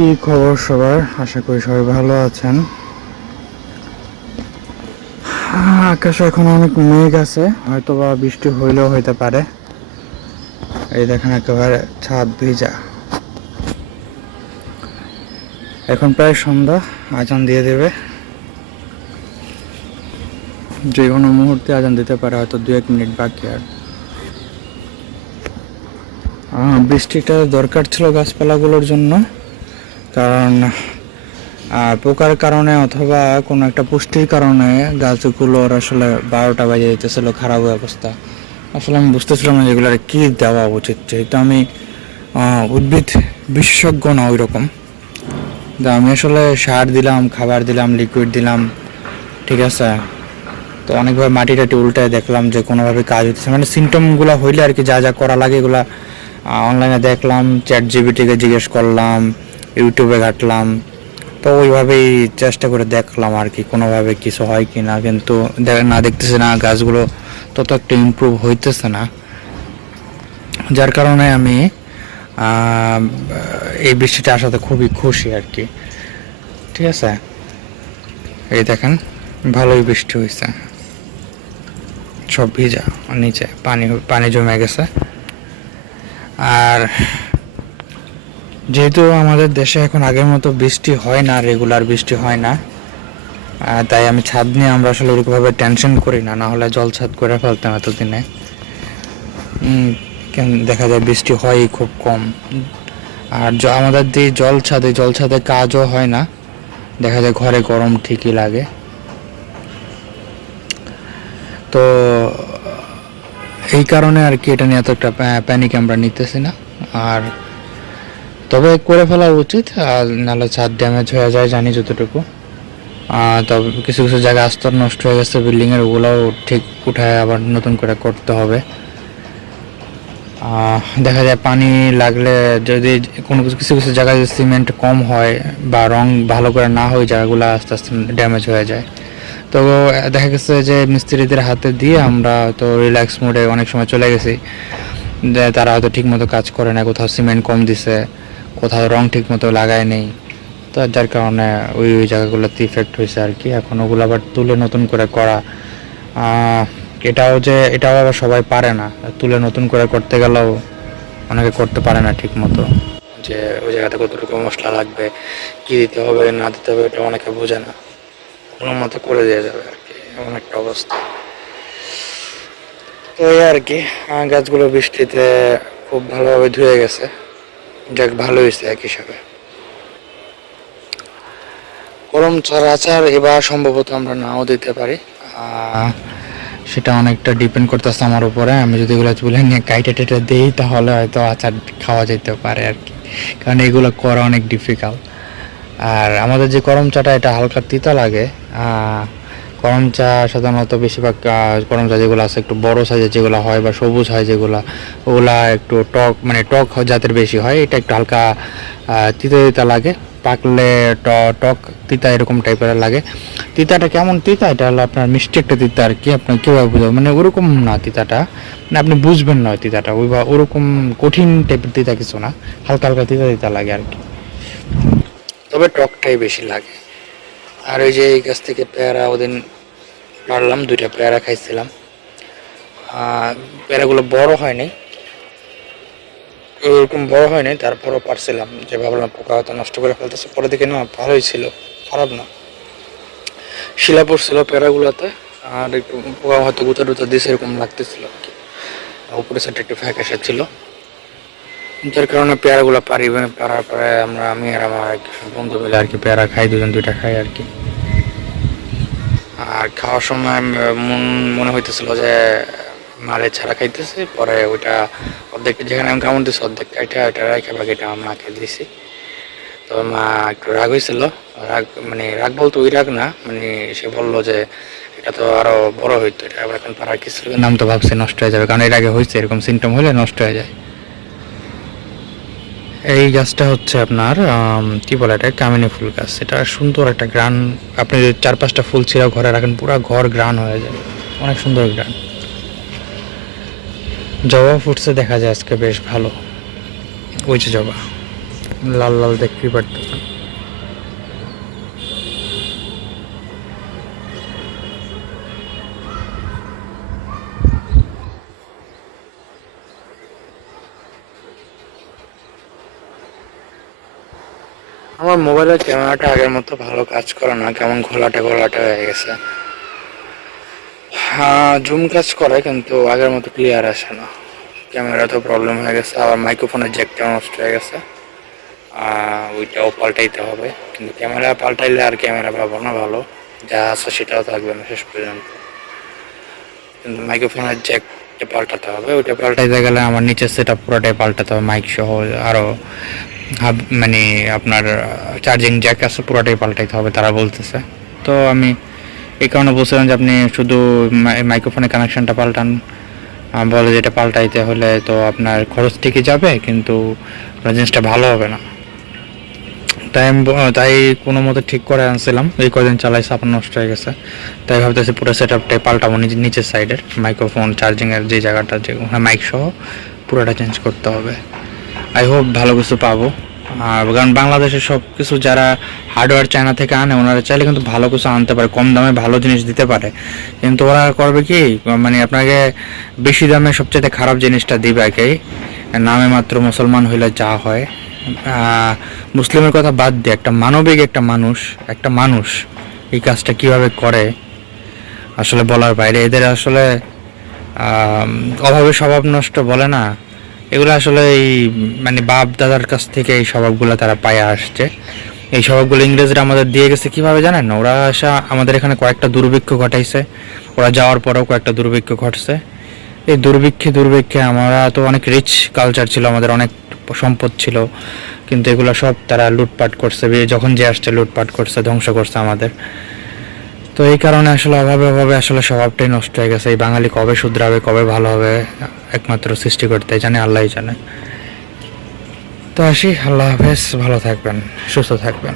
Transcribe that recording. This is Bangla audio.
কি খবর সবার? আশা করি সবাই ভালো আছেন। আকাশে এখন অনেক মেঘ আছে হয়তো বা বৃষ্টি হইলেও হইতে পারে। এই দেখেন একেবারে ছাদ ভিজা। এখন প্রায় সন্ধ্যা, আজান দিয়ে দেবে। যে কোনো মুহূর্তে আজান দিতে পারে, হয়তো দু এক মিনিট বাকি আর। বৃষ্টিটা দরকার ছিল গাছপালাগুলোর জন্য। কারণ পোকার কারণে অথবা কোনো একটা পুষ্টির কারণে গাছগুলোর আসলে বারোটা বাজে যেতেছিল, খারাপ অবস্থা। আসলে আমি বুঝতেছিলাম না যেগুলোর কী দেওয়া উচিত, যেহেতু আমি উদ্ভিদ বিশেষজ্ঞ না ওই রকম তো আমি আসলে সার দিলাম, খাবার দিলাম লিকুইড দিলাম, ঠিক আছে? তো অনেকভাবে মাটি টাটি উল্টায় দেখলাম যে কোনোভাবে কাজ হচ্ছে মানে সিমটমগুলো হইলে আর কি যা যা করা লাগে এগুলা অনলাইনে দেখলাম চ্যাট জিবিটিকে জিজ্ঞেস করলাম ইউটিউবে ঘাটলাম। তো ওইভাবেই চেষ্টা করে দেখলাম আর কি, কোনোভাবে কিছু হয় কি না। কিন্তু না দেখতেছে না, গাছগুলো তত একটা ইমপ্রুভ হইতেছে না। যার কারণে আমি এই বৃষ্টিটা আসাতে খুবই খুশি আর কি। ঠিক আছে? এই দেখেন, ভালোই বৃষ্টি হয়েছে সব ভিজা, নিচে পানি পানি জমে গেছে। আর যেহেতু আমাদের দেশে এখন আগের মতো বৃষ্টি হয় না রেগুলার বৃষ্টি হয় না তাই আমি ছাদ নিয়ে আমরা আসলে ওরকমভাবে টেনশন করি না না হলে জল ছাদ করে ফেলতাম এতদিনে। দেখা যায় বৃষ্টি হয় খুব কম। আর আমাদের যে জল ছাদে জল ছাদে কাজও হয় না, দেখা যায় ঘরে গরম ঠিকই লাগে। তো এই কারণে আর কি এটা নিয়ে এত একটা প্যানিক আমরা নিতেছি না। আর তবে করে ফেলা উচিত, আর নাহলে ছাদ ড্যামেজ হয়ে যায়, জানি যতটুকু। তবে কিছু কিছু জায়গা আস্তর নষ্ট হয়ে গেছে, বিল্ডিংয়ের ওগুলোও ঠিক উঠায় আবার নতুন করে করতে হবে। দেখা যায় পানি লাগলে যদি কোনো কিছু কিছু জায়গায় যদি সিমেন্ট কম হয় বা রং ভালো করে না হয়, জায়গাগুলো আস্তে আস্তে ড্যামেজ হয়ে যায়। তো দেখা গেছে যে মিস্ত্রিদের হাতে দিয়ে আমরা তো রিল্যাক্স মোডে অনেক সময় চলে গেছি। তারা হয়তো ঠিক মতো কাজ করে না, কোথাও সিমেন্ট কম দিছে। কোথাও রং ঠিক মতো লাগায় নেই। তো যার কারণে ওই ওই জায়গাগুলোতে ইফেক্ট হয়েছে আর কি। এখন ওগুলো আবার তুলে নতুন করে করা। এটাও যে, এটাও আবার সবাই পারে না। তুলে নতুন করে করতে গেলেও অনেকে করতে পারে না ঠিক মতো যে, ওই জায়গাতে কতটুকু মশলা লাগবে, কি দিতে হবে, না দিতে হবে, এটা অনেকে বোঝে না। কোনো মতো করে দেওয়া যাবে আর কি, এমন একটা অবস্থা। তো এই আর কি গাছগুলো বৃষ্টিতে খুব ভালোভাবে ধুয়ে গেছে। যাক ভালো হয়েছে এক হিসাবে। গরম চারা আচার এবার সম্ভবত আমরা নাও দিতে পারি। সেটা অনেকটা ডিপেন্ড করতেছে আমার উপরে। আমি যদি এগুলো তুলে নিয়ে কাইটে টেটে দিই, তাহলে হয়তো আচার খাওয়া যেতে পারে আর কি। কারণ এগুলো করা অনেক ডিফিকাল্ট আর আমাদের যে করম চাটা, এটা হালকা তিতা লাগে। করম চা সাধারণত বেশিরভাগ করম চা যেগুলো আছে একটু বড় সাইজের যেগুলো হয় বা সবুজ হয় যেগুলো, ওগুলা একটু টক মানে টক জাতের বেশি হয়, এটা একটু হালকা তিতা তিতা লাগে। পাকলে টক তিতা এরকম টাইপের লাগে। তিতাটা কেমন তিতা? এটা হলো আপনার মিষ্টি একটা তিতা আর কি আপনার কীভাবে বুঝবেন মানে ওরকম না তিতাটা। মানে আপনি বুঝবেন না তিতাটা। ওই বা, ওরকম কঠিন টাইপের তিতা কিছু না। হালকা হালকা তিতা তিতা লাগে আর কি। তবে টকটাই বেশি লাগে। আর ওই যে এই গাছ থেকে পেয়ারা ওদিন পারলাম দুইটা পেয়ারা খাইছিলাম। পেয়ারাগুলো বড় হয়নি। ওরকম বড় হয়নি, তারপরও পারছিলাম। যে ভাবলাম পোকা হয়তো নষ্ট করে ফেলতেছে। পরে দিকে না, ভালোই ছিল, খারাপ না। শিলা পড়ছিল পেয়ারাগুলোতে, আর একটু পোকা হয়তো গুতা টুতা দিয়েছে এরকম লাগতেছিল উপরে সাইডে একটু ফ্যাকাশে ছিল। যার কারণে পেয়ারাগুলো পারি মানে পারার পরে আমরা, আমি আর আমার বন্ধু মিলে আর কি পেয়ারা খাই, দুজন দুইটা খাই আর কি। আর খাওয়ার সময় মন, মনে হইতেছিল যে মারে ছাড়া খাইতেছে, পরে ওইটা অর্ধেক, যেখানে আমি কামড় দিছি অর্ধেক এটা এটা রেখে বাকিটা আমার মাকে দিছি। তো মা একটু রাগ হয়েছিল রাগ মানে রাগ বলতে ওই রাগ না মানে সে বলল যে এটা তো আরও বড় হইতো, এটা আবার এখন পাড়ার কিছু নাম তো ভাবছে নষ্ট হয়ে যাবে, কারণ এর আগে হয়েছে এরকম সিমটম হলে নষ্ট হয়ে যায়। এই গাছটা হচ্ছে আপনার কি বলে এটা কামিনী ফুল গাছ। এটা সুন্দর একটা গ্রান, আপনি চার পাঁচটা ফুল ছিঁড়া ঘরে রাখেন, পুরো ঘর গ্রান হয়ে যায় অনেক সুন্দর গ্রান। জবা ফুটছে, দেখা যায় আজকে বেশ ভালো। ওই যে জবা। লাল লাল দেখতেই পারতেছেন। আমার মোবাইলের ক্যামেরাটা আগের মতো ভালো কাজ করে না, কেমন ঘোলাটে ঘোলাটে হয়ে গেছে। হ্যাঁ জুম কাজ করে কিন্তু আগের মতো ক্লিয়ার আসে না। ক্যামেরা তো প্রবলেম হয়ে গেছে, আবার মাইক্রোফোনের জ্যাকটাও নষ্ট হয়ে গেছে। ওইটাও পাল্টাইতে হবে। কিন্তু ক্যামেরা পাল্টাইলে আর ক্যামেরা পাবো না ভালো। যা আছে সেটাও থাকবে না শেষ পর্যন্ত। কিন্তু মাইক্রোফোনের জ্যাকটা পাল্টাতে হবে, ওইটা পাল্টাইতে গেলে আমার নিচের সেটা পুরোটাই পাল্টাতে হবে মাইক সহ আরও মানে আপনার চার্জিং জ্যাক আছে, পুরোটাই পাল্টাইতে হবে, তারা বলতেছে। তো আমি এই কারণে বলছিলাম যে আপনি শুধু মাইক্রোফোনের কানেকশানটা পাল্টান। বলে যেটা পাল্টাইতে হলে তো আপনার খরচ ঠিকই যাবে, কিন্তু জিনিসটা ভালো হবে না। তাই তাই কোনো মতো ঠিক করে আনছিলাম। এই কদিন চালাইছে আপনার নষ্ট হয়ে গেছে। তাই ভাবতেছি পুরো সেট আপটাই পাল্টাবো নিচে- নিচের সাইডের মাইক্রোফোন চার্জিংয়ের যে জায়গাটা, যে মাইক সহ পুরোটা চেঞ্জ করতে হবে। আই হোপ ভালো কিছু পাবো। আর কারণ বাংলাদেশের সব কিছু যারা হার্ডওয়্যার চায়না থেকে আনে, ওনারা চাইলে কিন্তু ভালো কিছু আনতে পারে, কম দামে ভালো জিনিস দিতে পারে। কিন্তু ওরা করবে কি মানে আপনাকে বেশি দামে সবচেয়ে খারাপ জিনিসটা দিবে কি নামে মাত্র মুসলমান হইলে যা হয়। মুসলিমের কথা বাদ দিয়ে একটা মানবিক একটা মানুষ একটা মানুষ এই কাজটা কীভাবে করে, আসলে বলার বাইরে। এদের আসলে অভাবে স্বভাব নষ্ট বলে না। এগুলো আসলে এই মানে বাপ দাদার কাছ থেকে এই স্বভাবগুলো তারা পায়ে আসছে। এই স্বভাবগুলো ইংরেজরা আমাদের দিয়ে গেছে কীভাবে জানেন? ওরা আসা আমাদের এখানে কয়েকটা দুর্ভিক্ষ ঘটাইছে। ওরা যাওয়ার পরেও কয়েকটা দুর্ভিক্ষ ঘটছে। এই দুর্ভিক্ষে দুর্ভিক্ষে আমরা তো অনেক রিচ কালচার ছিল, আমাদের অনেক সম্পদ ছিল। কিন্তু এগুলো সব তারা লুটপাট করছে যখন যে আসছে লুটপাট করছে, ধ্বংস করছে আমাদের। তো এই কারণে আসলে অভাবে অভাবে আসলে স্বভাবটাই নষ্ট হয়ে গেছে। এই বাঙালি কবে শুধরাবে, কবে ভালো হবে, একমাত্র সৃষ্টি করতে জানে আল্লাহ জানে। তো আসি, আল্লাহ হাফেজ, ভালো থাকবেন, সুস্থ থাকবেন।